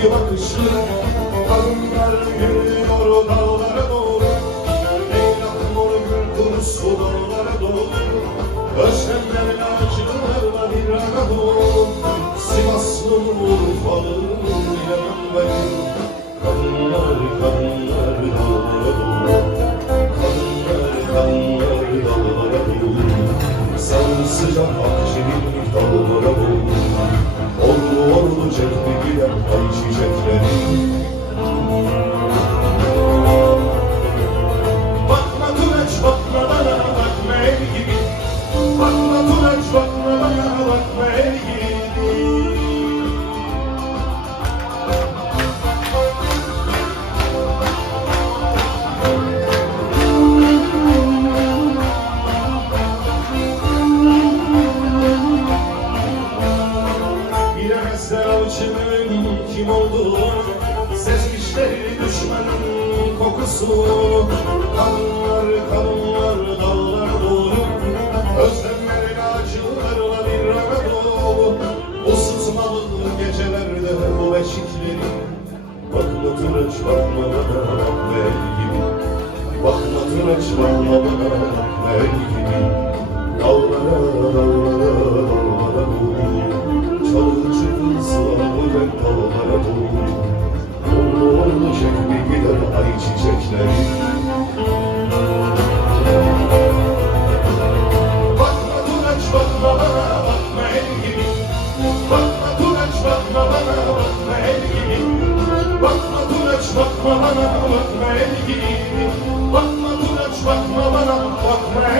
iki bakışlı kadınlar geliyor dağlara doğru. Leyla mor gül kurusu dağlara doğru. Özlemlerin acılarla bir ara doğru. Sivaslı'nın Urfa'nın bilemem ben. Kadınlar kadınlar dağlara doğru. Kadınlar dağlara doğru. Sarı sıcak akşenin dağlara doğru. Ordu ordu cepli gider ay çiçekleri. Bakma Turaç bakma bana bakma el gibi. Bakma Turaç bakma bana bakma el gibi. Bilemezler avcının kim olduğunu, sezmişleri düşmanın kokusu. Kadınlar kadınlar dağlara doğru, özlemlerin acılarla bir ara dolu. Bu sızmalı gecelerde bu eşikleri. Bakma Turaç bakma bana bakma el gibi. Bakma Turaç bakma bana bakma el gibi. Dağlara dağlara dağlara doğru. Çalıcı kızlar dağlara doğru. Ordu ordu çekme gider ay çiçekleri. Bakma Turaç bakma bana bakma el gibi. Bakma Turaç bakma bana bakma el gibi. Bakma Turaç bakma bana bakma el gibi. Bakma Turaç bakma bana bakma el gibi.